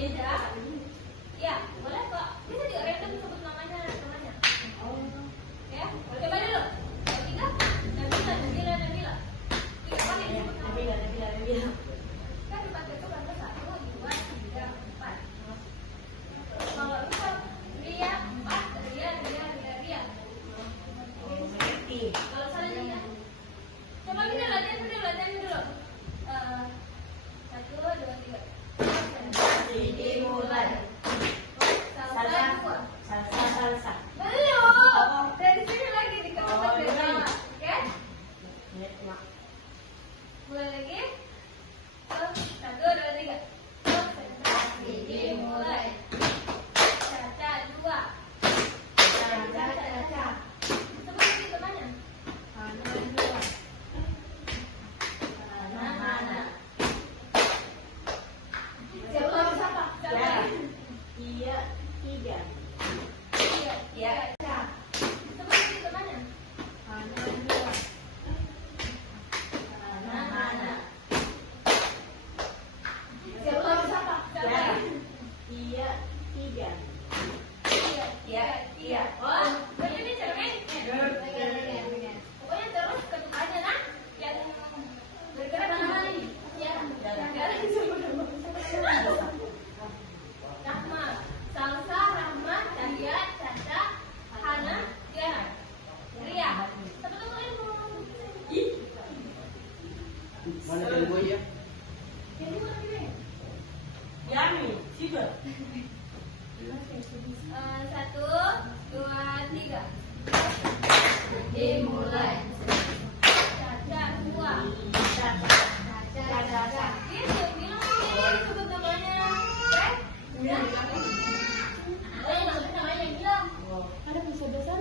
Beda. Iya, boleh kok. Bisa juga random sebut namanya. Ya, coba dulu. Tiga, Nabila. Tiga kali sebut nama. Nabila. Kan dipakai itu kan 1, 2, 3, 4. Kalau bisa Ria 4, Ria. Kalau selanjutnya, coba kita latihan dulu. 1, 2, 3. Dimulai. Salsa. Belum. Dari sini lagi di kata beda. Oke? Mulai lagi. 1, 2, 3. Konsentrasi dimulai. Caca 2. Caca. Coba lagi temannya. Hana. Siapa? Tiga. Coba lagi temannya. Hana. Siapa? Tiga. Oh, berarti ini cermin. Pokoknya terus ketuk aja nah. Yang bergerak mana ini? Ya. Rahma, Salsa, Rahma, Dahlia, Caca, Hana, Diana, Ria. Teman-teman ini Mana telboy ya? Yami, tiga. 1, 2, 3. Dimulai. Caca 2. Caca. Itu bilang ini sebut namanya. Namanya bilang. Ada bisa besar.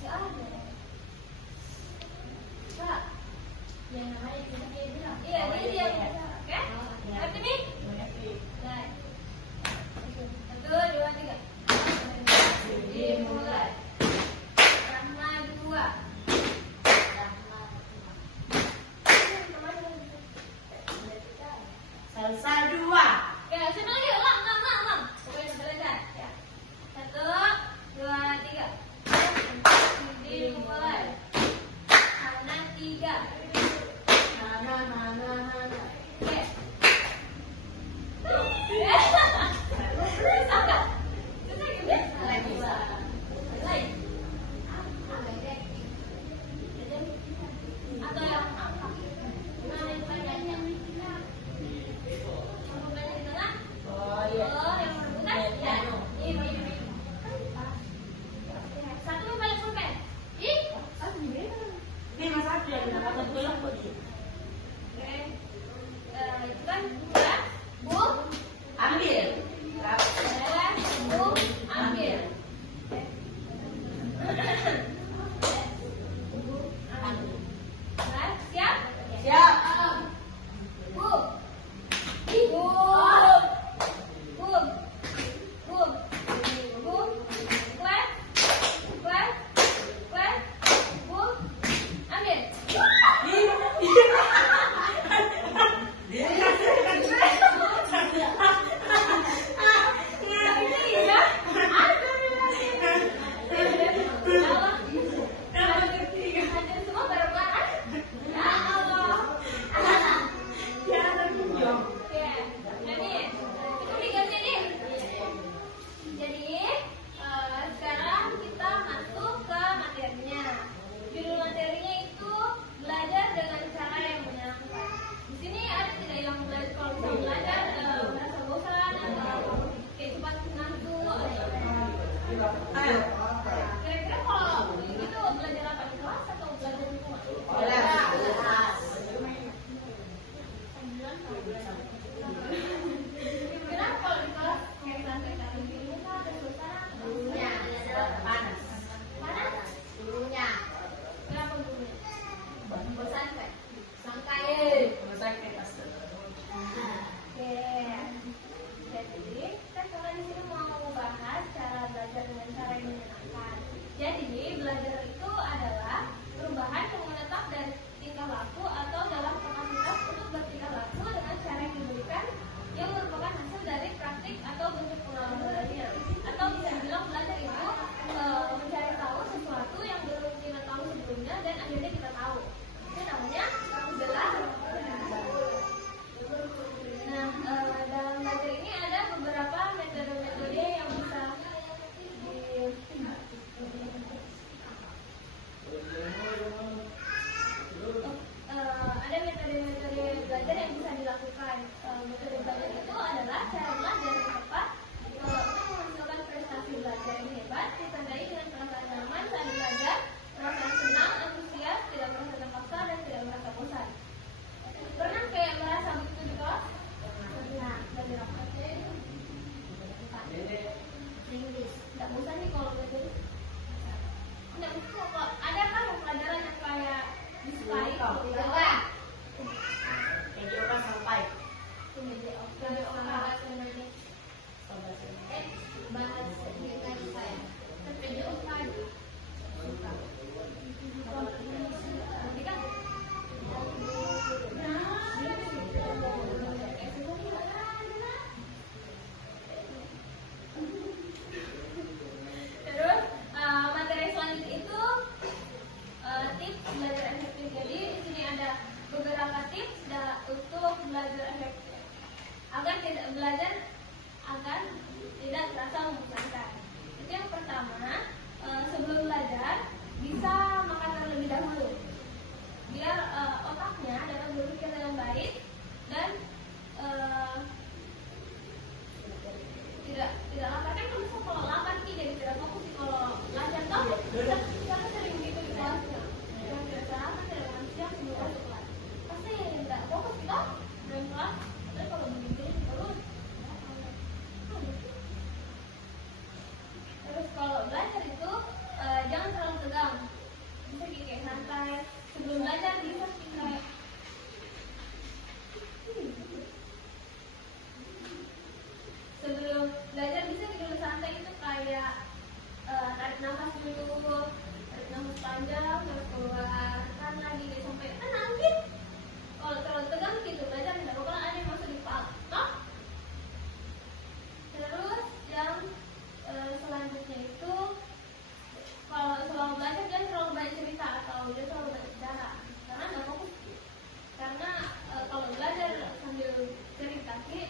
Gak ada. Kak, yang namanya bisa dia bilang. Iya, dia biasa. Oke? Ngerti nih? Nah. 1, 2, 3. Dimulai. Rahma 2. Salsa 2. Ya, coba lagi. Ulang. Pokoknya selesai. Ya. 1, 2, 3. Dimulai. Hana 3. Hana. Oke. Atau yang mana yang banyaknya? Yang di tengah? Oh iya. Oh, yang bukan? Ya. Ini. Satu yang paling pulpen. Ih, Ini Mas Abdi yang dapat pulang kok dia. oke. Itu kan ya. Bu, Ambil. Bu, ambil. Nah, siap? Siap. Bu. Ambil. Dia belajar yang bisa dilakukan. Metode belajar itu adalah cara belajar yang tepat untuk menghasilkan prestasi belajar yang hebat, ditandai dengan perasaan nyaman saat belajar, perasaan senang, antusias, tidak merasa terpaksa, dan tidak merasa bosan. Pernah kayak merasa begitu di kelas? Pernah. Belajar apa? Inggris. Tidak bosan nih kalau belajar? Tidak bosan kok. Ada kan pelajaran yang kayak disukai? Tidak. Media sampai. Media bahasa dengan saya. Media Terus materi selanjutnya itu tips belajar efektif. Jadi di sini ada beberapa tips untuk belajar efektif agar tidak terasa membosankan. Itu yang pertama, sebelum belajar bisa makan terlebih dahulu biar otaknya dapat berpikir dengan baik dan tidak lapar. Kan kalau lapar jadi tidak fokus. Kalau belajar tahu kita sering gitu di kelasnya. Yang tidak lapar tidak siap sebelum masuk kelas. Pasti tidak fokus kita dalam kelas. Tapi kalau begini terus. Terus kalau belajar itu jangan terlalu tegang. Bisa kayak santai. Sebelum belajar bisa kayak sebelum belajar bisa dulu santai itu kayak tarik nafas dulu, tarik nafas panjang, terus keluarkan lagi sampai tenang gitu. Kalau terlalu tegang gitu belajar tidak bakal ada yang masuk di kepala. Terus yang selanjutnya itu kalau selama belajar jangan terlalu banyak cerita atau jangan terlalu banyak bicara karena nggak fokus. Karena kalau belajar sambil cerita sih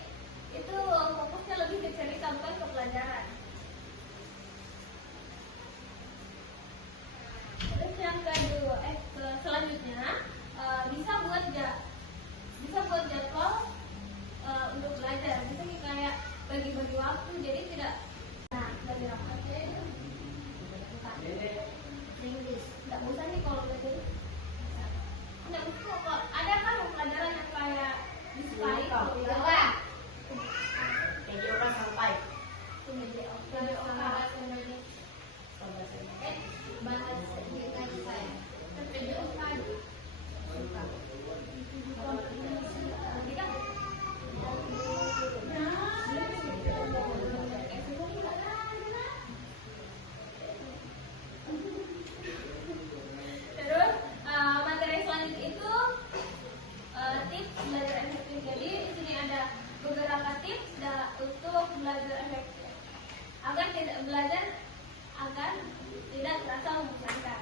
itu fokusnya lebih ke cerita bukan ke pelajaran. Terus yang kedua, selanjutnya bisa buat jadwal untuk belajar. Bisa kayak bagi-bagi waktu jadi tidak belajar apa aja Inggris. Tidak bosan nih kalau belajar? Tidak bosan kok. Ada kan pelajaran yang kayak disukai? Tidak. Media sampai. Media bahasa dengan saya. Media Terus materi selanjutnya itu tips belajar efektif. Jadi di sini ada beberapa tips untuk belajar efektif agar tidak terasa membosankan.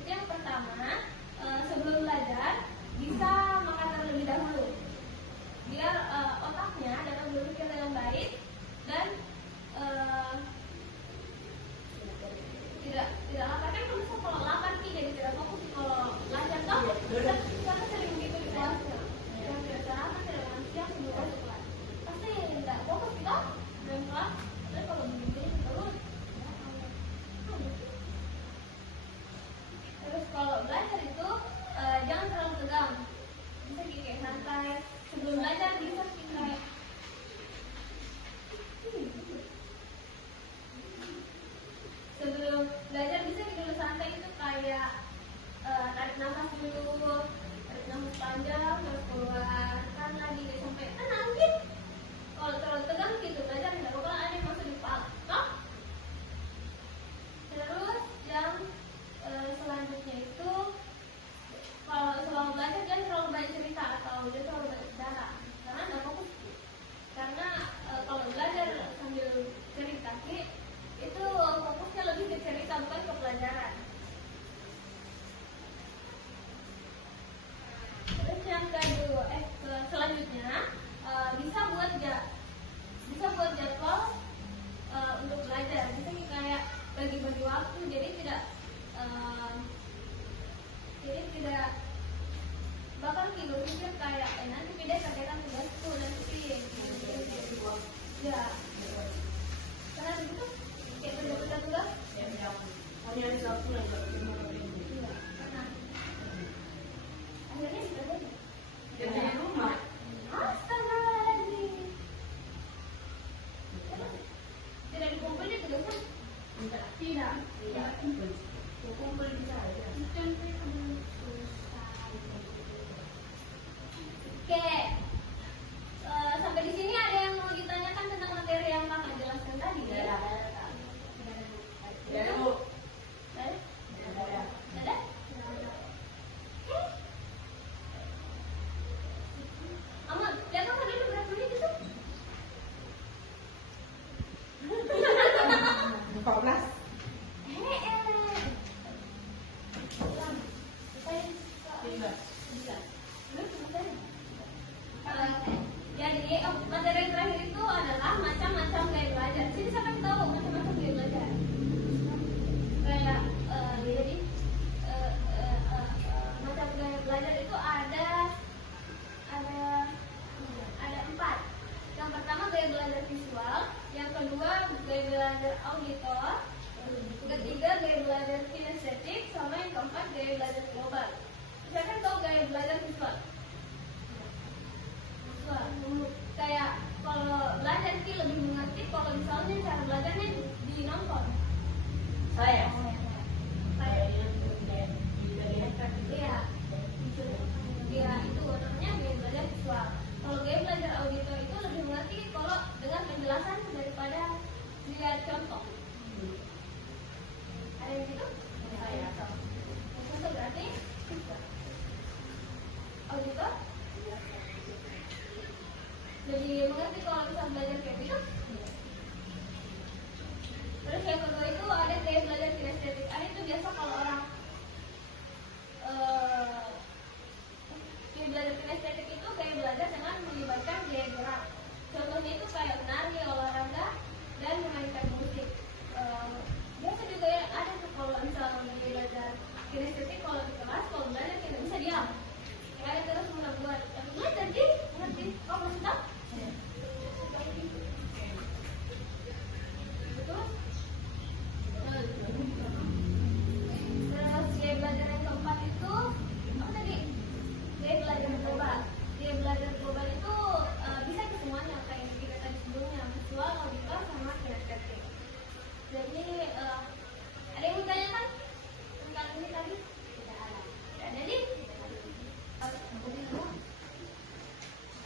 Itu yang pertama, sebelum belajar bisa makan terlebih dahulu biar otaknya dapat berpikir dengan baik dan tidak lapar. Kan kalau lapar jadi tidak fokus. Kalau belajar tahu kita sering gitu di kelasnya. Yang tidak lapar tidak siap sebelum masuk kelas. Pasti tidak fokus kita dalam kelas. Tapi kalau begini terus. Terus kalau belajar itu jangan terlalu tegang. Jadi materi yang terakhir itu adalah macam-macam gaya belajar. Jadi siapa yang tahu macam-macam gaya belajar? Kayak jadi macam gaya belajar itu ada 4. Yang pertama gaya belajar visual, yang kedua gaya belajar auditor, ketiga gaya belajar kinestetik, sama yang keempat gaya belajar global. Siapa yang tahu gaya belajar visual? Kayak kalau belajar sih lebih mengerti kalau misalnya cara belajarnya di nonton. Saya. Iya. Iya, itu namanya gaya belajar visual. Kalau gaya belajar auditor itu lebih mengerti kalau dengan penjelasan daripada lihat contoh. Ada yang gitu? Saya. Contoh berarti auditor lebih mengerti kalau bisa belajar kayak gitu. Terus yang kedua itu ada gaya belajar kinestetik. Itu biasa kalau orang gaya belajar kinestetik itu gaya belajar dengan melibatkan gaya gerak. Contohnya itu kayak menari, olahraga, dan memainkan musik. Biasa juga ya ada tuh kalau misalnya gaya belajar kinestetik kalau di kelas kalau belajar kita bisa diam. Kayak terus membuat belajar sih ngerti. Oh masih tahu? Terus gaya belajar yang keempat itu apa tadi? Gaya belajar global. Gaya belajar global itu bisa ke semuanya kayak yang kita tadi sebelumnya, visual, auditor, sama kinestetik. Jadi ada yang mau tanyakan tentang ini tadi? Tidak ada. Jadi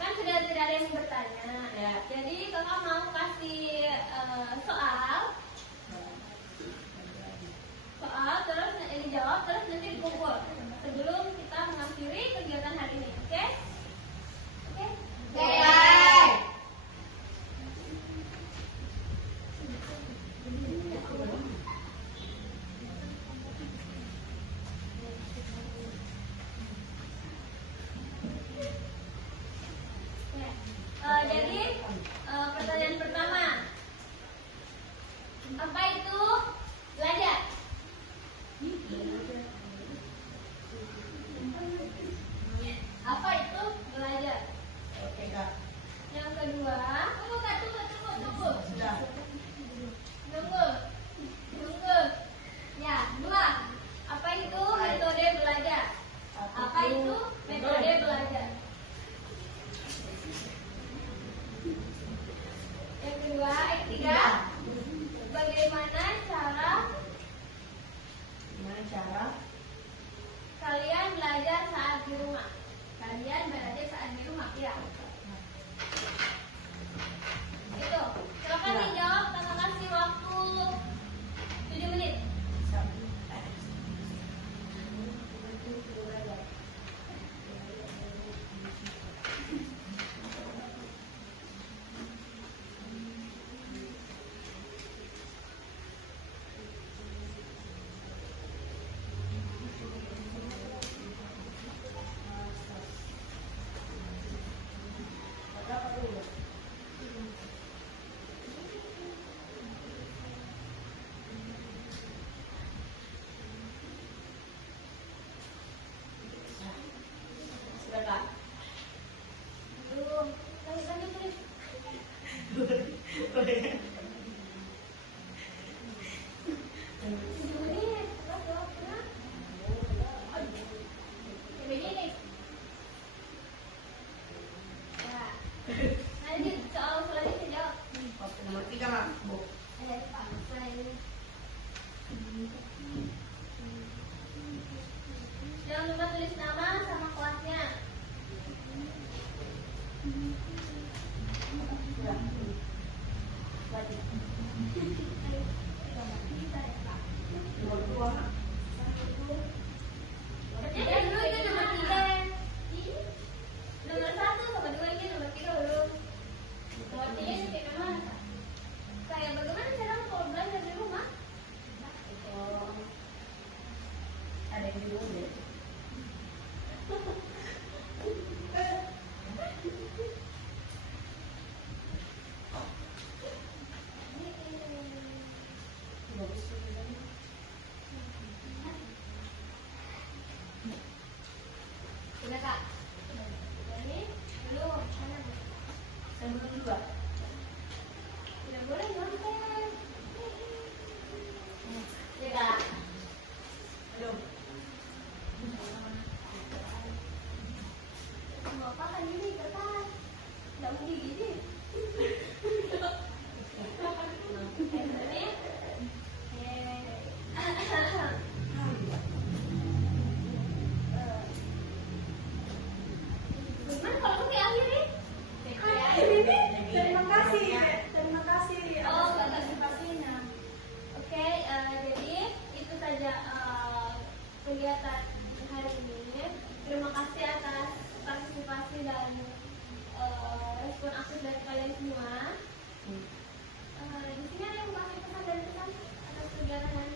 kan sudah tidak ada yang bertanya ya. Jadi kakak mau kasih soal terus dijawab terus nanti dikumpul sebelum kita mengakhiri kegiatan hari ini. Oke? Jadi pertanyaan pertama, apa itu belajar? Apa itu belajar? Yang kedua, tunggu. Ya, dua. Apa itu metode belajar? Apa itu metode belajar? Yang kedua, ketiga, bagaimana cara kalian belajar saat di rumah? Ya. Itu. Silakan dijawab, kakak kasih waktu 7 menit. Jangan lupa tulis nama sama kelasnya. Yang dulu itu nomor 3. Nomor 1 sama 2 ini nomor 3 belum. Nomor 3 ini kayak mana? Kayak bagaimana cara kalau belajar di rumah? Ada yang bingung deh. juga. Tidak boleh nyontek. Ya kak. Aduh. Mau apa kan gini kakak? Tidak mungkin gini. Gimana kalau aku diakhiri? Terima kasih. Terima kasih Oh, atas partisipasinya. Oke, jadi itu saja kegiatan hari ini. Terima kasih atas partisipasi dan respon aktif dari kalian semua. Di sini ada yang mau kasih pesan dari pesan atas kegiatan hari